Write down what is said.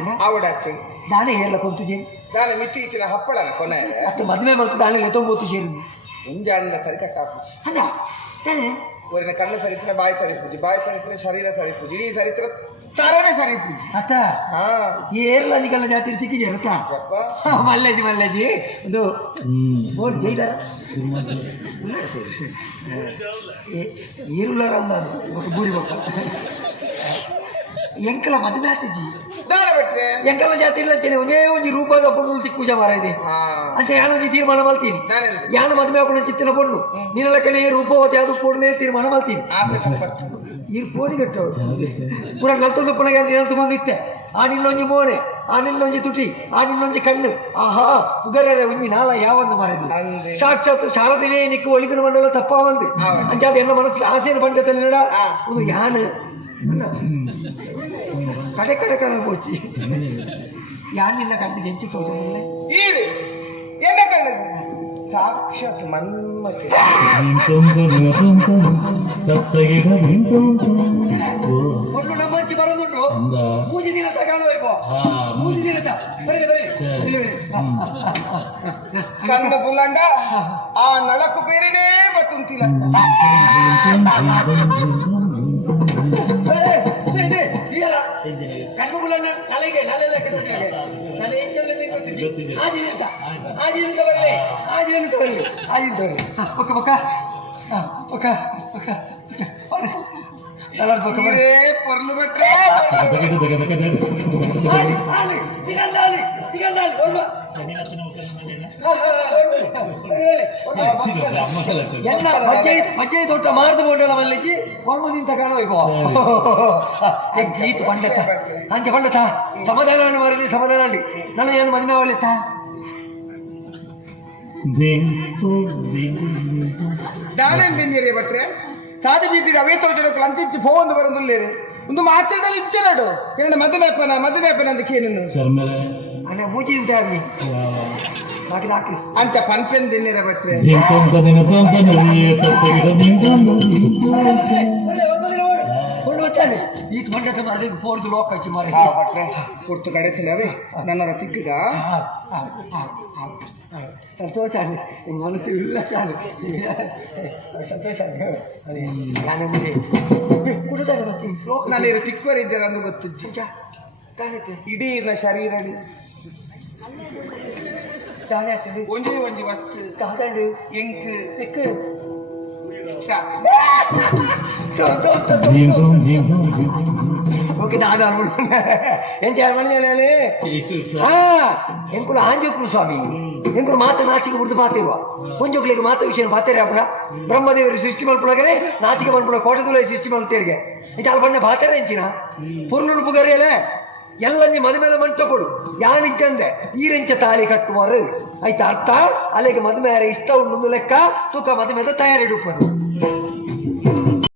ಆವಡಾತಿನ ಆವಡಾತಿ ನಾನೇ ಹೇಳ ಕೊಂತು ಜೇರಿ ನಾನು ಮಿಟ್ಟಿಚಿನ ಹಪ್ಪಳನ ಕೊನೆ ಅತ್ತೆ ಮದುವೆ ಮಾಡ್ತು ದಾಣಿಲೆ ತೊಂಬತ್ತು ಸೇರಿ ಮುಂಜಾನಿನ ಸರಿ ಕಟ್ಟಾಪು ಅಲ್ಲ ತಾನೆ ಊರಿನ ಕಣ್ಣು ಸರಿತ್ರ ಬಾಯಿ ಸರಿ ಪೂಜಿ ಬಾಯಿ ಸರಿತ್ರ ಶರೀರ ಸರಿ ಪೂಜಿ ಇಡೀ ಸರಿತ್ರ ತರನೇ ಸರಿ ಪೂಜಿ ಅತ್ತ ಏರ್ಲ ನಿಗಲ್ಲ ಜಾತಿ ತಿಕ್ಕಿದೆ ರಥ ಮಲ್ಲೇಜಿ ಮಲ್ಲೇಜಿ ಒಂದು ಬೋರ್ಡ್ ಜೈದಾರ ಈರುಳ್ಳ ಬೂರಿ ಬೊಕ್ಕ ಎಂಕಲ ಮದುವೆ ಆತಿಜಿ ಎಂಕಲ ಜಾತಿ ಇಲ್ಲ ಒಂದೇ ಒಂದು ರೂಪದ ಪೊಣ್ಣು ತಿಕ್ಕು ಪೂಜೆ ಮಾರಾಯಿದೆ ಅಂತ ಯಾನು ತೀರ್ಮಾನ ಮಾಡ್ತೀನಿ ಯಾನು ಮದುವೆ ಹಾಕೊಂಡು ಚಿತ್ತಿನ ಪೊಣ್ಣು ನೀನೆಲ್ಲ ಕಡೆ ರೂಪವತಿ ಅದು ಪೊಣ್ಣೆ ತೀರ್ಮಾನ ಮಾಡ್ತೀನಿ ಈ ಫೋನಿ ಕಟ್ಟೋಳು ಪೂರ ನಲ್ತೊಂದು ಪುನಗೆ ಅಂದ್ರೆ ಏನಂತ ಬಂದಿತ್ತೆ ಆನಿಲ್ಲೊಂಜಿ ಮೋನೆ ಆನಿಲ್ಲೊಂಜಿ ತುಟಿ ಆನಿಲ್ಲೊಂಜಿ ಕಣ್ಣು ಆಹಾ ಉಗರರೆ ಒಂಜಿ ನಾಳ ಯಾವೊಂದು ಮಾರಿದ್ದು ಸಾಕ್ಷಾತ್ ಶಾರದಿನೇ ನಿಕ್ಕು ಒಳಿಗನ ಮಂಡಲ ತಪ್ಪ ಬಂದು ಅಂಚಾದ ಎನ್ನ ಮನಸ್ಸಿಗೆ ಆಸೆಯನ್ನು ಬಂಡತಲ್ಲಿ ನಡ ಒಂದು ಯಾನು ಕಡೆ ಕಡೆ ಕಡೆ ಪೋಚಿ ಯಾನಿಲ್ಲ ಕಂಡು ಹೆಂಚಿ ತೋರಿಲ್ಲ ಸಾಕ್ಷಾತ್ ಮನ್ಮತೆ ಒಂದು ನಮ್ಮಂಚಿ ಬರೋದುಂಟು ಮೂಜಿ ದಿನ ತಗೊಳ್ಬೇಕು ಮೂಜಿ ದಿನ ಕಣ್ಣು ಬುಲ್ಲಂಡ ಆ ನಳಕು ಬೇರೆನೇ ಬತ್ತುಂತಿಲ್ಲ ಕಣ್ಣು ಬುಲ್ಲಂಡ ತಲೆಗೆ ನಲೆಲ್ಲ ತಲೆ ಆಜಿನಿಂದ ಬರಲಿ ಆಜಿನಿಂದ ಬರಲಿ ಆಜಿನಿಂದ ಬರಲಿ ಪಕ್ಕ ಪಕ್ಕ ಪಕ್ಕ ಪಕ್ಕ ಪೊರ್ಲು ಬಿಟ್ರೆ ಮಜ್ಜೆ ದೊಡ್ಡ ಮಾರ್ದು ಬೋಟಲ್ಲ ಮಲ್ಲಿಜಿ ಹೊರಮುದಿಂತ ಕಾಣಬೇಕು ಗೀತು ಪಂಡತ ಅಂಚೆ ಪಂಡತ ಸಮಾಧಾನ ಮಾರಿದೆ ಸಮಾಧಾನ ಅಂಡಿ ನಾನು ಏನು ಮದುವೆ ಅವಳಿತ್ತ ದಾನೆಂದಿದ್ದೀರಿ ಭಟ್ರೆ ಸಾಧು ಜೀತಿಗೆ ಅವೇ ತೋಜನಕ್ಕೆ ಅಂಚಿಂಚಿ ಫೋನ್ ಬರೋದಿಲ್ಲೇರಿ ಒಂದು ಮಾತಾಡಲು ಇಚ್ಛೆನಾಡು ಎರಡು ಮದುವೆಪ್ಪನ ಅಂತ ಕೇಳಿನು ಅಣ್ಣ ಮೂಜಿ ಅಂತ ಆಗಲಿ ಹಾಕಿ ಅಂತ ಪನ್ಪೆನ್ ದಿನ್ನೇರ ಭಟ್ರೆ ಈ ಮಂಡತ ಮಾರಿ ಫೋರ್ದು ಲೋಕ ಹಚ್ಚಿ ಮಾರಿ ಭಟ್ರೆ ಕೊಡ್ತು ಕಡೆಸಿನವೇ ನನ್ನ ತಿಕ್ಕಗ ಸಂತೋಷ ಮನಸ್ಸು ಇಲ್ಲ ಚಾಲು ಸಂತೋಷ ನಾನು ಕುಡಿದಾರೆ ನಾನು ತಿಕ್ಕವರಿದ್ದೇನೆ ಅಂದು ಗೊತ್ತು ಇಡೀ ಶರೀರ ಒಂಜಿ ಒಂಜಿ ವಸ್ತು ಕಾದಂಡು ಎಂಕ್ ತಿಕ್ಕು ಓಕೆ ನಾನು ಏನ್ ಚಾರ ಮಾಡಿದ್ದೇನೆ ಎಂಕುಲು ಆಂಜೋಕ್ರು ಸ್ವಾಮಿ ಎಂಕುಲು ಮಾತು ನಾಚಿಕೆ ಬಿಡ್ದು ಪಾತಿರುವ ಒಂಜೋಕ್ಲಿಗೆ ಮಾತು ವಿಷಯ ಪಾತಿರ ಅಪ್ಪಣ ಬ್ರಹ್ಮದೇವರು ಸೃಷ್ಟಿ ಮಲ್ಪೊಳಗಡೆ ನಾಚಿಕೆ ಮಲ್ಪೊಳ ಕೋಟದುಲ ಸೃಷ್ಟಿ ಮಲ್ತೇರಿಗೆ ಚಾಲ ಬಣ್ಣ ಪಾತಿರ ಎಂಚಿನ ಪುರ್ಲು ಪುಗರಿಯಲೆ ಎಲ್ಲಂಜಿ ಮದುವೆದ ಮಂಟಪಡು ಯಾನಿಜ್ಜಂದೆ ಈರೆಂಚ ತಾಳಿ ಕಟ್ಟುವರು ಆಯ್ತಾ ಅರ್ಥ ಅಲ್ಲಿಗೆ ಮದುವೆ ಇಷ್ಟ ಉಂಡು ಲೆಕ್ಕ ತೂಕ ಮದುವೆದ ತಯಾರಿ ಇಡುಪ್ಪದು